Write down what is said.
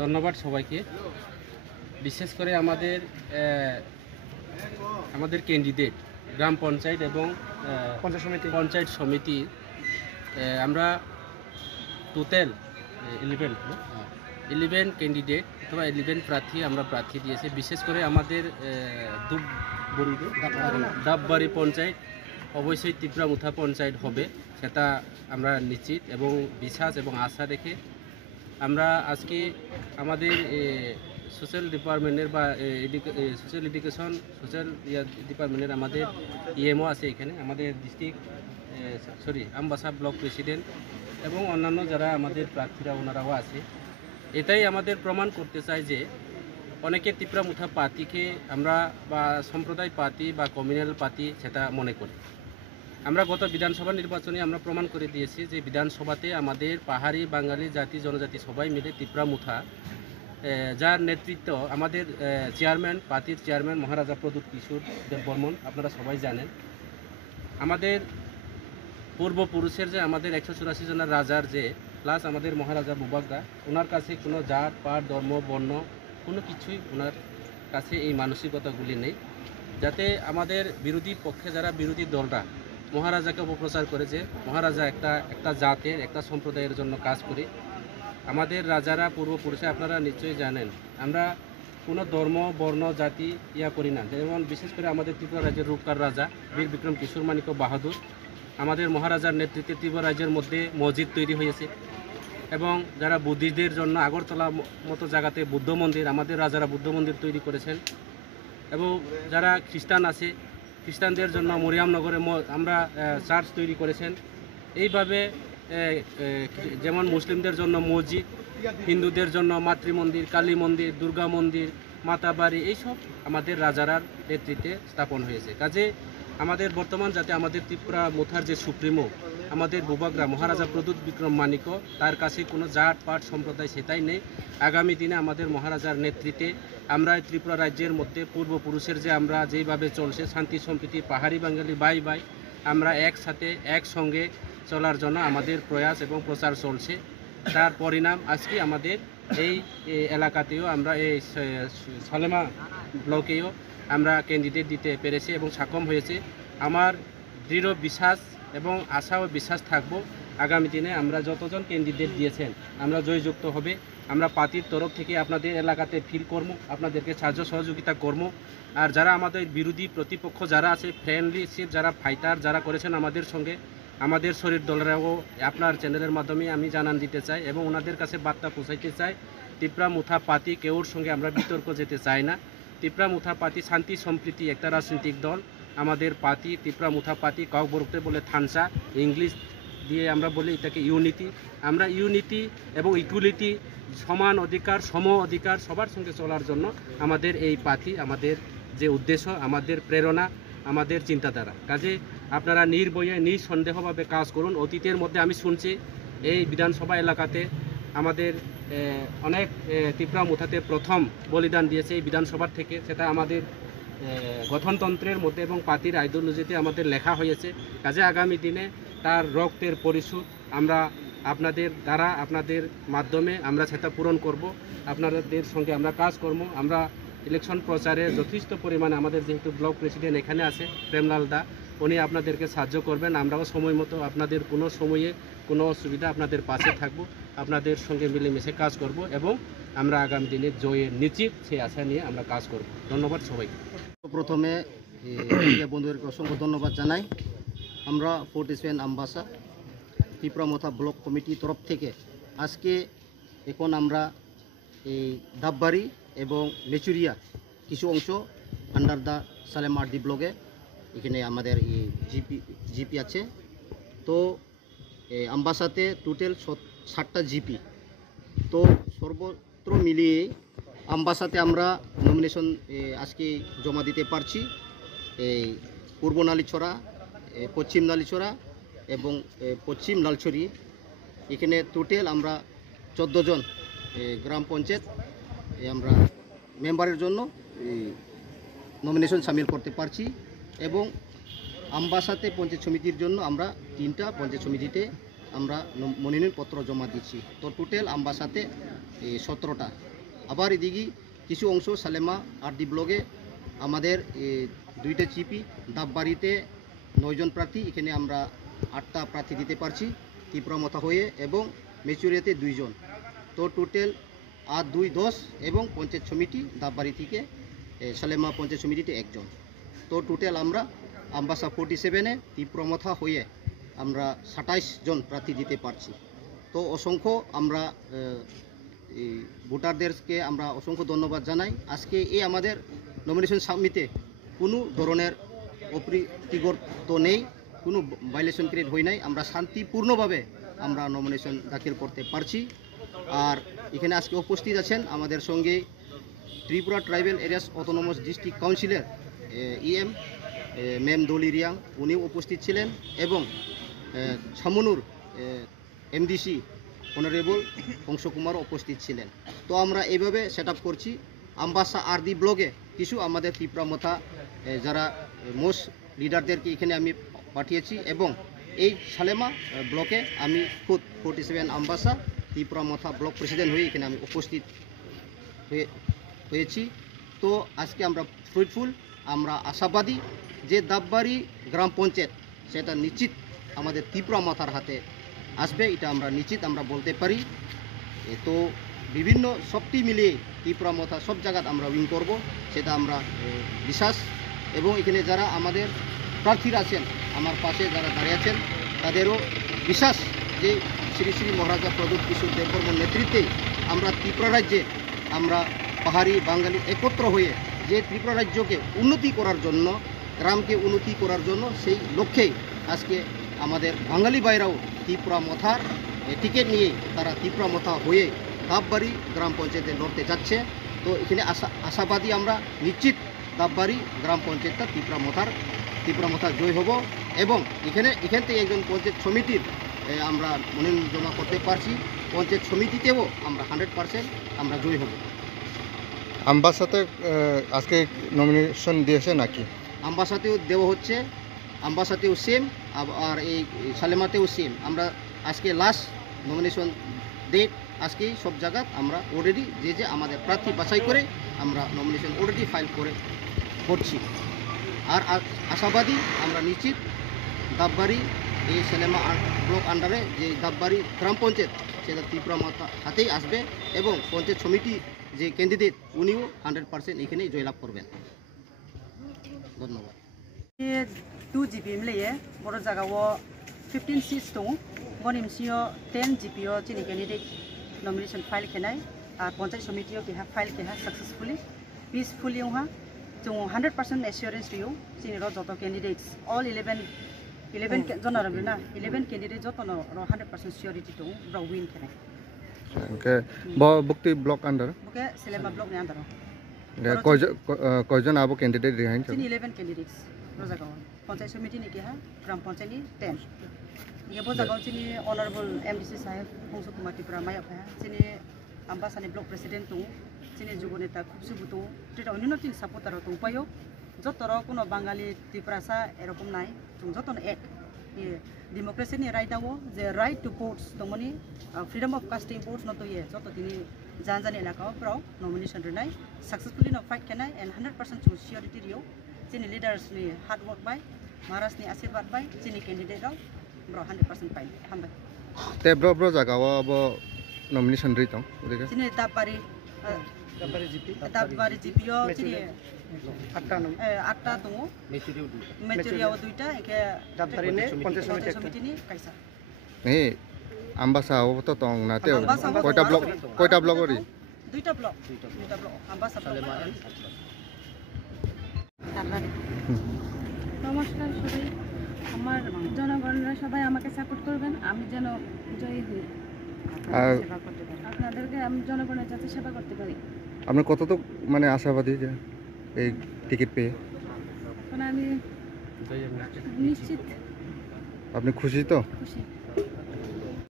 ধন্যবাদ সবাইকে। বিশেষ করে আমাদের ক্যান্ডিডেট গ্রাম পঞ্চায়েত এবং পঞ্চায়েত সমিতি আমরা টোটাল 11 ক্যান্ডিডেট অথবা 11 প্রার্থী আমরা প্রার্থী দিয়েছি। বিশেষ করে আমাদের ডাববাড়ি পঞ্চায়েত অবশ্যই ত্রিপুরামুথা পঞ্চায়েত হবে, সেটা আমরা নিশ্চিত এবং বিশ্বাস এবং আশা রেখে আমরা আজকে আমাদের সোশ্যাল ডিপার্টমেন্টের বা সোশ্যাল এডুকেশন সোশ্যাল ডিপার্টমেন্টের আমাদের ইএমও আছে এখানে, আমাদের ডিস্ট্রিক্ট আমবাসা ব্লক প্রেসিডেন্ট এবং অন্যান্য যারা আমাদের প্রার্থীরা ওনারাও আছে। এটাই আমাদের প্রমাণ করতে চাই যে অনেকে ত্রিপুরামুথা পার্টিকে আমরা বা সম্প্রদায় পার্টি বা কমিউনাল পার্টি সেটা মনে করি। আমরা গত বিধানসভা নির্বাচনে আমরা প্রমাণ করে দিয়েছি যে বিধানসভাতে আমাদের পাহাড়ি বাঙালি জাতি জনজাতি সবাই মিলে ত্রিপুরামুথা যার নেতৃত্ব আমাদের চেয়ারম্যান পার্টির চেয়ারম্যান মহারাজা প্রদ্যুৎ কিশোর দেববর্মন, আপনারা সবাই জানেন। আমাদের পূর্বপুরুষের যে আমাদের 184 জনের রাজার যে প্লাস আমাদের মহারাজা বুবাগদা, ওনার কাছে কোনো জাত পাট ধর্ম বর্ণ কোনো কিছুই ওনার কাছে এই মানসিকতাগুলি নেই, যাতে আমাদের বিরোধী পক্ষে যারা বিরোধী দলরা মহারাজাকে অপপ্রচার করে যে মহারাজা একটা জাতের একটা সম্প্রদায়ের জন্য কাজ করে। আমাদের রাজারা পূর্বপুরুষে আপনারা নিশ্চয়ই জানেন আমরা কোনো ধর্ম বর্ণ জাতি করি না। যেমন বিশেষ করে আমাদের ত্রিপুরা রাজ্যের রূপকার রাজা বীর বিক্রম কিশোর মানিক্য বাহাদুর, আমাদের মহারাজার নেতৃত্বে ত্রিপুরা রাজ্যের মধ্যে মসজিদ তৈরি হয়েছে এবং যারা বুদ্ধিস্টদের জন্য আগরতলা মতো জায়গাতে বুদ্ধ মন্দির, আমাদের রাজারা বুদ্ধ মন্দির তৈরি করেছেন। এবং যারা খ্রিস্টান আছে খ্রিস্টানদের জন্য মরিয়ামনগরে আমরা চার্চ তৈরি করেছেন। এইভাবে যেমন মুসলিমদের জন্য মসজিদ, হিন্দুদের জন্য মাতৃমন্দির, কালী মন্দির, দুর্গা মন্দির, মাতাবাড়ি এইসব আমাদের রাজারার নেতৃত্বে স্থাপন হয়েছে। কাজে আমাদের বর্তমান যাতে আমাদের ত্রিপুরা মুথার যে সুপ্রিমো আমাদের বুবাগরা মহারাজা প্রদ্যুৎ বিক্রম মানিক্য, তার কাছে কোনো জাত পাট সম্প্রদায় সেটাই নেই। আগামী দিনে আমাদের মহারাজার নেতৃত্বে আমরা ত্রিপুরা রাজ্যের মধ্যে পূর্বপুরুষের যে আমরা যেইভাবে চলছে শান্তি সম্প্রীতি পাহাড়ি বাঙালি বাই বাই আমরা একসাথে একসঙ্গে চলার জন্য আমাদের প্রয়াস এবং প্রচার চলছে। তার পরিণাম আজকে আমাদের এই এলাকাতেও আমরা এই সালেমা ব্লকেও আমরা ক্যান্ডিডেট দিতে পেরেছি এবং সক্ষম হয়েছে। আমার দৃঢ় বিশ্বাস এবং আশা ও বিশ্বাস থাকবো আগামী দিনে আমরা যতজন ক্যান্ডিডেট দিয়েছেন আমরা জয়যুক্ত হবে। আমরা পার্টির তরফ থেকে আপনাদের এলাকাতে ফিল করবো, আপনাদেরকে সাহায্য সহযোগিতা করবো। আর যারা আমাদের বিরোধী প্রতিপক্ষ যারা আছে ফ্রেন্ডলিশিপ যারা ফাইটার যারা করেছেন আমাদের সঙ্গে, আমাদের শরীর দলেরাও আপনার চ্যানেলের মাধ্যমে আমি জানান দিতে চাই এবং ওনাদের কাছে বার্তা পৌঁছাইতে চাই। ত্রিপুরামুথা পার্টি কেউর সঙ্গে আমরা বিতর্ক যেতে চাই না। ত্রিপুরামুথা পার্টি শান্তি সম্প্রীতি একটা রাজনৈতিক দল। আমাদের পার্টি ত্রিপুরামুথা পার্টি কাউবরতে বলে থানসা, ইংলিশ দিয়ে আমরা বলি এটাকে ইউনিটি। আমরা ইউনিটি এবং ইকুয়ালিটি সমান অধিকার সম অধিকার সবার সঙ্গে চলার জন্য আমাদের এই পার্টি, আমাদের যে উদ্দেশ্য, আমাদের প্রেরণা, আমাদের চিন্তাধারা। কাজে আপনারা নির্ভয়ে নিঃসন্দেহভাবে কাজ করুন। অতীতের মধ্যে আমি শুনছি এই বিধানসভা এলাকাতে আমাদের অনেক ত্রিপুরামুথাতে প্রথম বলিদান দিয়েছে এই বিধানসভার থেকে, সেটা আমাদের গঠনতন্ত্রের মধ্যে এবং পার্টির আইডিওলজিতে আমাদের লেখা হয়েছে। কাজে আগামী দিনে তার রক্তের পরিশোধ আমরা আপনাদের দ্বারা আপনাদের মাধ্যমে আমরা সেটা পূরণ করব। আপনাদের সঙ্গে আমরা কাজ করব। আমরা ইলেকশন প্রচারে যথেষ্ট পরিমাণে আমাদের যেহেতু ব্লক প্রেসিডেন্ট এখানে আছে প্রেমলাল দা, উনি আপনাদেরকে সাহায্য করবেন। আমরাও সময় মতো আপনাদের কোনো সময়ে কোনো অসুবিধা আপনাদের পাশে থাকব, আপনাদের সঙ্গে মিলেমিশে কাজ করব এবং আমরা আগামী দিনে জয়ের নিশ্চিত সেই আশা নিয়ে আমরা কাজ করব। ধন্যবাদ সবাইকে। প্রথমে বন্ধুদেরকে অসংখ্য ধন্যবাদ জানাই। আমরা 47 আমবাসা ত্রিপুরামুথা ব্লক কমিটির তরফ থেকে আজকে এখন আমরা এই ডাববাড়ি এবং মেচুরিয়া কিছু অংশ আন্ডার দ্য সালেমার্দি ব্লকে এখানে আমাদের এই জিপি আছে। তো আমবাসাতে টোটাল 60টা জিপি। তো সর্বত্র মিলিয়ে আমবাসাতে আমরা নমিনেশন আজকে জমা দিতে পারছি। এই পূর্ব নালিছড়া, পশ্চিম নালিছড়া এবং পশ্চিম লালছড়ি, এখানে টোটাল আমরা 14 জন গ্রাম পঞ্চায়েত আমরা মেম্বারের জন্য নমিনেশন সামিল করতে পারছি এবং আমবাসাতে পঞ্চায়েত সমিতির জন্য আমরা 3টা পঞ্চায়েত সমিতিতে আমরা মনোনয়নপত্র জমা দিচ্ছি। তো টোটাল আমবাসাতে 17টা। আবার এদিকে কিছু অংশ সালেমা আরডি ব্লকে আমাদের 2টা জিপি, ডাববাড়িতে 9 জন প্রার্থী, এখানে আমরা 8টা প্রার্থী দিতে পারছি তীব্রমথা হয়ে, এবং মেচুরিয়াতে 2 জন। তো টোটাল 8 2 10 এবং পঞ্চায়েত সমিতি ডাববাড়ি থেকে সালেমা পঞ্চায়েত সমিতিতে 1 জন। তো টোটাল আমরা আমবাসা 47-এ তীব্রমথা হয়ে আমরা 27 জন প্রার্থী দিতে পারছি। তো অসংখ্য আমরা ভোটারদেরকে আমরা অসংখ্য ধন্যবাদ জানাই। আজকে এই আমাদের নমিনেশন সাবমিটে কোনো ধরনের অপ্রীতিকর তো নেই, কোনো ভাইলেশন ক্রিয়েট হয় নাই। আমরা শান্তিপূর্ণভাবে আমরা নমিনেশন দাখিল করতে পারছি। আর এখানে আজকে উপস্থিত আছেন আমাদের সঙ্গে Tripura tribal areas autonomous district কাউন্সিলের ইএম ম্যাম দলি রিয়াং, উনিও উপস্থিত ছিলেন, এবং ছামনুর এমডিসি অনারেবল হংসকুমারও উপস্থিত ছিলেন। তো আমরা এইভাবে সেট আপ করছি। আমবাসা আরডি ব্লকে কিছু আমাদের তীব্রমথা যারা মোস্ট লিডারদেরকে এখানে আমি পাঠিয়েছি, এবং এই সালেমা ব্লকে আমি খুদ 47 আমবাসা তীব্রমথা ব্লক প্রেসিডেন্ট হয়ে এখানে আমি উপস্থিত হয়েছি। তো আজকে আমরা ফ্রুটফুল, আমরা আশাবাদী যে ডাববাড়ি গ্রাম পঞ্চায়েত সেটা নিশ্চিত আমাদের তীব্রমথার হাতে আসবে, এটা আমরা নিশ্চিত আমরা বলতে পারি। তো বিভিন্ন সবটি মিলিয়ে তীব্রমথা সব জায়গায় আমরা উইন করব, সেটা আমরা বিশ্বাস। এবং এখানে যারা আমাদের প্রার্থীরা আছেন, আমার পাশে যারা দাঁড়িয়ে আছেন, তাদেরও বিশ্বাস যে শ্রী শ্রী মহারাজা প্রদীপ কিশোর দেববর্মন নেতৃত্বে আমরা ত্রিপুরা রাজ্যে আমরা পাহাড়ি বাঙালি একত্র হয়ে যে ত্রিপুরা রাজ্যকে উন্নতি করার জন্য, গ্রামকে উন্নতি করার জন্য, সেই লক্ষ্যেই আজকে আমাদের বাঙালি ভাইরাও তীব্রমথার টিকিট নিয়ে তারা তীব্রমথা হয়ে ডাববাড়ি গ্রাম পঞ্চায়েতে লড়তে যাচ্ছে। তো এখানে আশাবাদী আমরা নিশ্চিত ডাববাড়ি গ্রাম পঞ্চায়েতটা তীব্রমথা জয় হব, এবং এখান থেকে একজন পঞ্চায়েত সমিতির আমরা মনোনয়ন জমা করতে পারছি। পঞ্চায়েত সমিতিতেও আমরা 100% আমরা জয় হব। আমবাসাতে আজকে নমিনেশন দিয়েছে নাকি? আমবাসাতেও দেওয়া হচ্ছে, আমবাসাতেও সেম, আর এই সালেমাতেও সেম। আমরা আজকে লাস্ট নমিনেশন ডেট, আজকেই সব জায়গা আমরা অলরেডি যে আমাদের প্রার্থী বাছাই করে আমরা নমিনেশন অলরেডি ফাইল করছি। আর আশাবাদী আমরা নিশ্চিত ডাববাড়ি এই সালেমা ব্লক আন্ডারে যে ডাববাড়ি গ্রাম পঞ্চায়েত সেটা তীব্রমথা হাতেই আসবে, এবং পঞ্চায়েত সমিতি যে ক্যান্ডিডেট উনিও 100% এখানেই জয়লাভ করবেন। ধন্যবাদ। 2 GP মলেয়ে বড় জায়গাও 15 সিটস দं বনিম সিও 10 GPও চিনি ক্যান্ডিডেট নমিনেশন ফাইল খেনাই, আর পঞ্চায়েত সমিতিও কেহা ফাইল কেহা সাকসেসফুলি পিসফুলি ওহা जों 100% एश्योरेंस रियो चिनि रो जतो कैंडिडेट्स ऑल 11 जन रबना 11 कैंडिडेट जतो नो 100% सियोरिटी दं ब्राउ विन खेने ओके बुक्ति ब्लॉक अंडर ओके सिलेमा ब्लॉक ने अंदर कयजन आबो कैंडिडेट रिहाइन चिनि 11 कैंडिडेट्स रो जगाव पंचायत समिति नि केहा ग्राम पंचायत नि 10 ये बो जगाव चिनि ऑनरेबल एमडीसी साहेब हंसु कुमार टिप्रा माया भया चिनि আমবাসানি ব্লক প্রেসিডেন্ট দं চিনি যুব নেতা খুবসুবু দं যেটা অন্য তিন সাপোর্টার দं পাইও যতর কোনো বাঙালি ত্রিপুরাসা এরকম নাই जों যতন এক ডেমোক্রেসিনি রাইট দাও যে রাইট টু ভোটস দমনি ফ্রিডম অফ কাস্টিং ভোটস নতো ইয়ে যত তিনি জানজানি এলাকাও প্রাও নমিনেশন রনাই সাকসেসফুলি নো ফাইট কেনাই এন্ড 100% চুজ সিওরিটি রিও চিনি লিডার্স नि हार्ड वर्क बाय महाराज नि आशीर्वाद बाय चिनि कैंडिडेट राव ब्रो 100% पाइ हामबाय ते ब्रो जागाव अब नमिनेशन रि दं ओदेके चिनि दाबबारी जिपिओ चिनि 8टा दङ मेचुरियाव 2टा एके दाबबारिनि पञ्चायत समितिनि कायसा ए আমবাসা अब तो दं ना ते কয়টা ব্লক रि 2টা ব্লক আমবাসা নমস্কার সবাই, আমার জনগণরা সবাই আমাকে সাপোর্ট করবেন, আমি যেন জয়ী হই, আর আপনাদেরকে আমি জনগণের যাতে সেবা করতে পারি। আপনি কতটুকু মানে আশাবাদী যে এই টিকিট পেয়ে? এখন আমি নিশ্চিত। আপনি খুশি তো? খুশি।